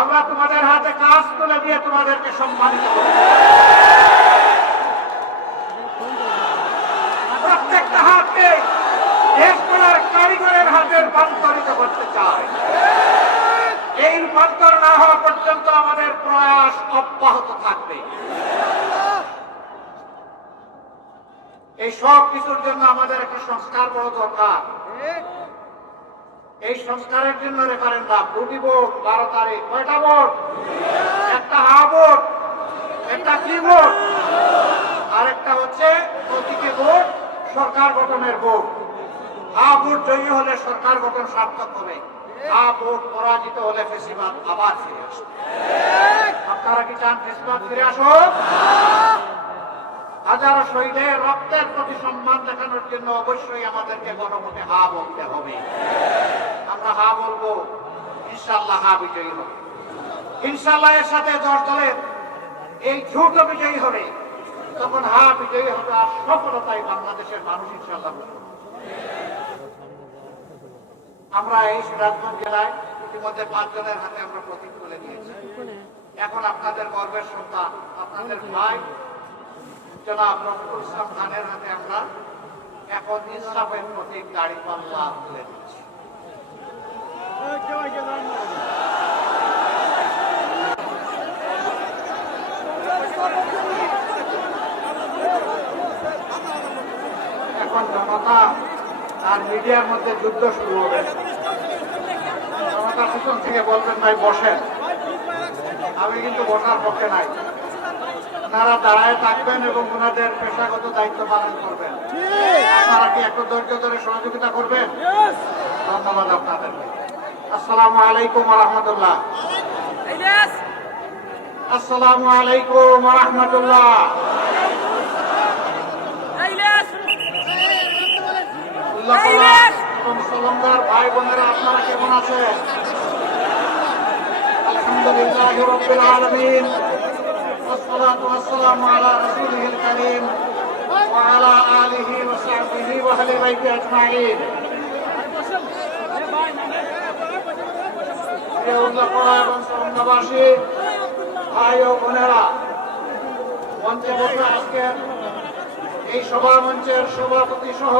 আমরা তোমাদের হাতে কাজ তুলে দিয়ে তোমাদেরকে সম্মানিত করব। প্রত্যেকটা হাতকে দেশ গড়ার কারিগরের হাতে রূপান্তরিত করতে চাই। এই রূপান্তর না হওয়া পর্যন্ত আমাদের প্রয়াস অব্যাহত থাকবে। এই সব কিছুর জন্য আমাদের একটা সংস্কার বড় দরকার। এই সংস্কারের জন্য রেফারেন্ডাম, 2টি ভোট, 12 তারিখ। কয়টা ভোট? একটা হা ভোট, একটা কি ভোট, আর একটা হচ্ছে প্রতীকী ভোট, সরকার গঠনের ভোট। হা ভোট জয়ী হলে সরকার গঠন সার্থক হবে, হা ভোট পরাজিত হলে ফেসিবাদ আবার ফিরে আসবে। আপনারা কি চান ফেসিবাদ ফিরে আসুক? হাজারো শহীদের রক্তের প্রতি সম্মান দেখানোর জন্য অবশ্যই আমাদেরকে গণভোটে হা বলতে হবে। আমরা হা বলবো, ইনশাআল্লাহ হা বিজয়ী হবে। ইনশাআল্লাহ এর সাথে 10 দলের এই ঝুট বিজয়ী হবে, তখন হা বিজয়ী হবে। আর সফলতাই বাংলাদেশের মানুষ ইনশাআল্লাহ। আমরা এই সিরাজগঞ্জ জেলায় ইতিমধ্যে 5 জনের হাতে আমরা প্রতীক তুলে দিয়েছি। এখন আপনাদের গর্বের সন্তান, আপনাদের ভাই জনাব রফিকুল ইসলাম খানের হাতে আমরা এখন ইনসাফের প্রতীক দাঁড়িপাল্লা তুলে দিচ্ছি। এখন জনতা আর মিডিয়ার মধ্যে যুদ্ধ শুরু হবে। জনতা পিছন থেকে বলবেন ভাই বসেন, আমি কিন্তু বসার পক্ষে নাই। আপনারা দাঁড়ায় থাকবেন এবং ওনাদের পেশাগত দায়িত্ব পালন করবেন। আপনারা কি একটু ধৈর্য ধরে সহযোগিতা করবেন? ধন্যবাদ আপনাদের। আসসালামু আলাইকুম ওয়া রাহমাতুল্লাহ। আসসালামু আলাইকুম ওয়া রাহমাতুল্লাহ। মুসলমানদের ভাই বোনেরা আপনারা কেমন আছেন? আলহামদুলিল্লাহি রাব্বিল আলামিন। والصلاة والسلام على رسوله الكريم وعلى آله وصحبه وأهل بيته أجمعين। ভাই ও বোনেরা, মঞ্চে বসে আজকের এই সভা মঞ্চের সভাপতি সহ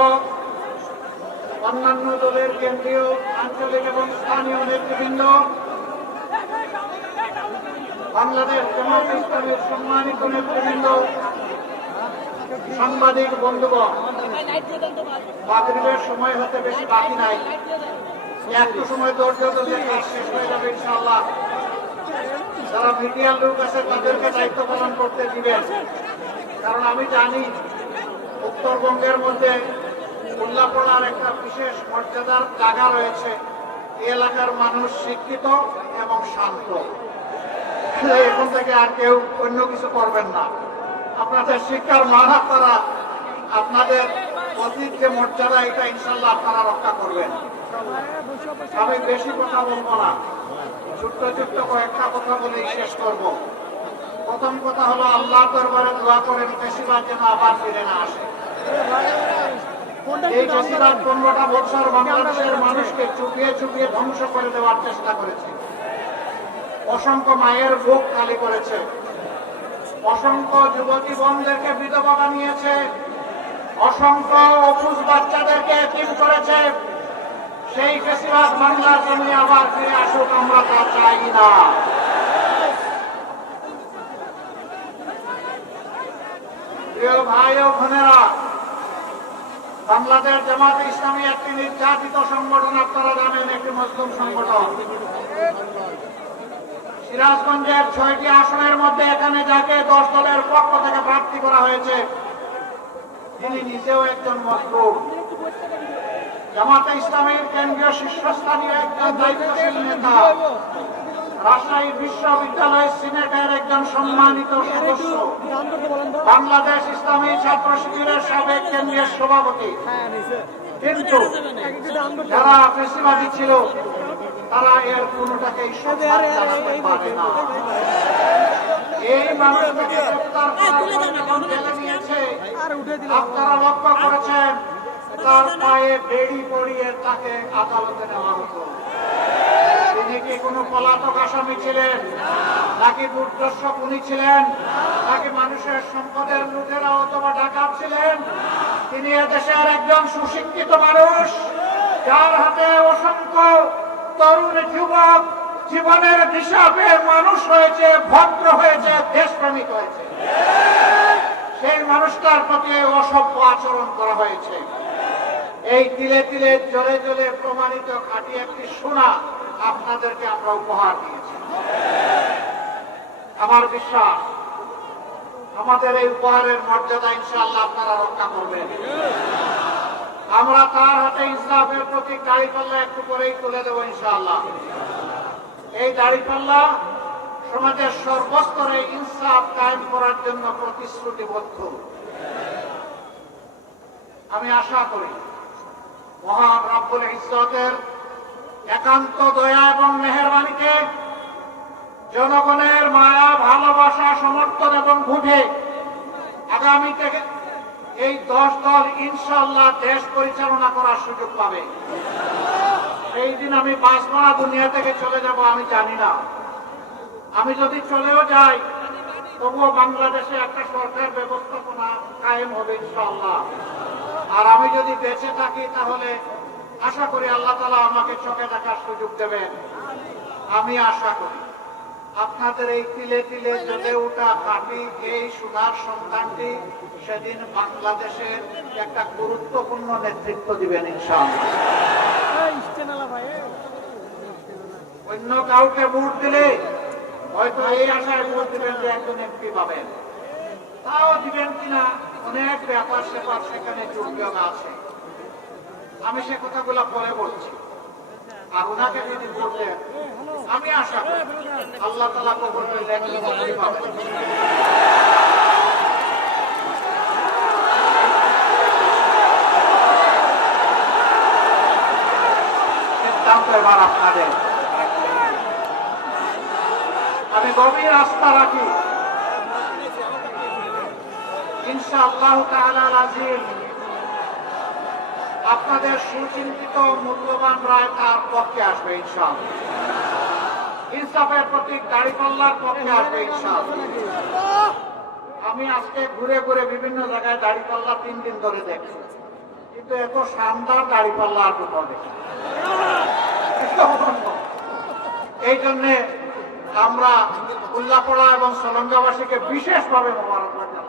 অন্যান্য দলের কেন্দ্রীয়, আঞ্চলিক এবং স্থানীয় নেতৃবৃন্দ, বাংলাদেশ জামায়াত ইসলামীর সম্মানিত নেতৃবৃন্দ, সাংবাদিক বন্ধুগণ, মাগরিবের সময় হতে বেশি বাকি নাই। একটু সময় ধৈর্য ধরে কাজ শেষ হয়ে যাবে ইনশাআল্লাহ। যারা মিডিয়ার লোক আছে তাদেরকে দায়িত্ব পালন করতে দিবেন, কারণ আমি জানি উত্তরবঙ্গের মধ্যে উল্লাপড়ার একটা বিশেষ মর্যাদার জায়গা রয়েছে। এই এলাকার মানুষ শিক্ষিত এবং শান্ত। এখন থেকে আর কেউ অন্য কিছু করবেন না। আপনাদের শিক্ষার মান আপনারা, আপনাদের অতীত যে মর্যাদা, এটা ইনশাল্লাহ আপনারা রক্ষা করবেন। আমি বেশি কথা বলবো না, ছোট্ট ছোট্ট কয়েকটা কথা বলেই শেষ করব। প্রথম কথা হলো, আল্লাহ দরবারে দোয়া করেন ফেসিবাদ যেন আবার ফিরে না আসে। এই ফেসিবাদ 15টা বছর বাংলাদেশের মানুষকে চুপিয়ে চুপিয়ে ধ্বংস করে দেওয়ার চেষ্টা করেছে। অসংখ্য মায়ের বুক খালি করেছে, অসংখ্য যুবতী বোনদেরকে বিধবা বানিয়েছে, অসংখ্য অবুঝ বাচ্চাদেরকে এতিম করেছে। সেই ফেসিবাদ বাংলার জমি আবার ফিরে আসুক, আমরা তা চাই না। প্রিয় ভাই ও বোনেরা, বাংলাদেশ জামায়াত ইসলামী একটি নির্যাতিত সংগঠন, আপনারা জানেন, একটি মুসলিম সংগঠন। সিরাজগঞ্জের 6টি আসনের মধ্যে এখানে যাকে 10 দলের পক্ষ থেকে প্রার্থী করা হয়েছে, তিনি নিজেও একজন মজলুম। জামায়াতে ইসলামীর কেন্দ্রীয় শীর্ষস্থানীয় একজন দায়িত্বশীল নেতা, রাজশাহী বিশ্ববিদ্যালয়ের সিনেটের একজন সম্মানিত সদস্য, বাংলাদেশ ইসলামী ছাত্র শিবিরের সাবেক কেন্দ্রীয় সভাপতি। কিন্তু যারা ফেসিবাদী ছিল তারা এর কোনটাকেই সম্মান জানাতে পারে না। এই মানুষটাকে গ্রেফতার করার পর যখন জেলে নিয়েছে, আপনারা লক্ষ্য করেছেন তার পায়ে বেড়ি পরিয়ে তাকে আদালতে নেওয়া হতো। তিনি কি কোনো পলাতক আসামি ছিলেন, নাকি দুর্দর্শক উনি ছিলেন, নাকি মানুষের সম্পদের লুটেরা অথবা ডাকাত ছিলেন? তিনি এদেশের একজন সুশিক্ষিত মানুষ, যার হাতে অসংখ্য তরুণ যুবক জীবনের দিশা পেয়ে মানুষ হয়েছে, ভদ্র হয়েছে, দেশপ্রেমিক হয়েছে। সেই মানুষটার প্রতি অসভ্য আচরণ করা হয়েছে। এই তিলে তিলে জ্বলে জ্বলে প্রমাণিত খাঁটি একটি সোনা আপনাদেরকে আমরা উপহার দিয়েছি। আমার বিশ্বাস আমাদের এই উপহারের মর্যাদা ইনশাআল্লাহ আপনারা রক্ষা করবেন। আমরা তার হাতে ইনসাফের প্রতীক দাঁড়িপাল্লা একটু করেই তুলে দেবো ইনশাআল্লাহ। এই দাঁড়িপাল্লা সমাজের সর্বস্তরে ইনসাফ কায়েম করার জন্য প্রতিশ্রুতিবদ্ধ। আমি আশা করি মহান রব্বুল ইজ্জতের একান্ত দয়া এবং মেহেরবানিতে জনগণের মায়া, ভালোবাসা, সমর্থন এবং ভোটে আগামী থেকে এই 10 দল ইনশাআল্লাহ দেশ পরিচালনা করার সুযোগ পাবে। সেই দিন আমি বাঁচবো না, দুনিয়া থেকে চলে যাব আমি জানি না। আমি যদি চলেও যাই তবুও বাংলাদেশে একটা সরকার ব্যবস্থাপনা কায়েম হবে ইনশাআল্লাহ। আর আমি যদি বেঁচে থাকি তাহলে আশা করি আল্লাহ তাআলা আমাকে চোখে দেখার সুযোগ দেবেন। আমি আশা করি আপনাদের এই তিলে তিলে জ্বলে ওঠা খাঁটি এই সোনার সন্তানটি সেদিন বাংলাদেশের একটা গুরুত্বপূর্ণ নেতৃত্ব দিবেন ইনশাআল্লাহ। অন্য কাউকে ভোট দিলে হয়তো এই আশায় ভোট দিবেন যে একজন এমপি পাবেন, তাও দিবেন কিনা অনেক ব্যাপার স্যাপার সেখানে যোগ্যতা আছে। আমি সে কথাগুলো পরে বলছি। আর ওনাকে যদি ভোট দেন আমি আশা করি আল্লাহ তাআলা কবুল করলে এমপি পাবেন। সিদ্ধান্ত এবার আপনাদের। আমি গভীর আস্থা রাখি ইনশাআল্লাহ তাআলার আযীম আপনাদের সুচিন্তিত মূল্যবান রায় তার পক্ষে আসবে ইনশাআল্লাহ। ইনসাফের প্রতীক দাঁড়িপাল্লার পক্ষে আসবে ইনশাআল্লাহ। আমি আজকে ঘুরে ঘুরে বিভিন্ন জায়গায় দাঁড়িপাল্লা 3 দিন ধরে দেখছি, কিন্তু এত শানদার দাঁড়িপাল্লা আর কোথাও দেখি। এই জন্যে আমরা উল্লাপাড়া এবং সলঙ্গাবাসীকে বিশেষভাবে মোবারকবাদ জানাই।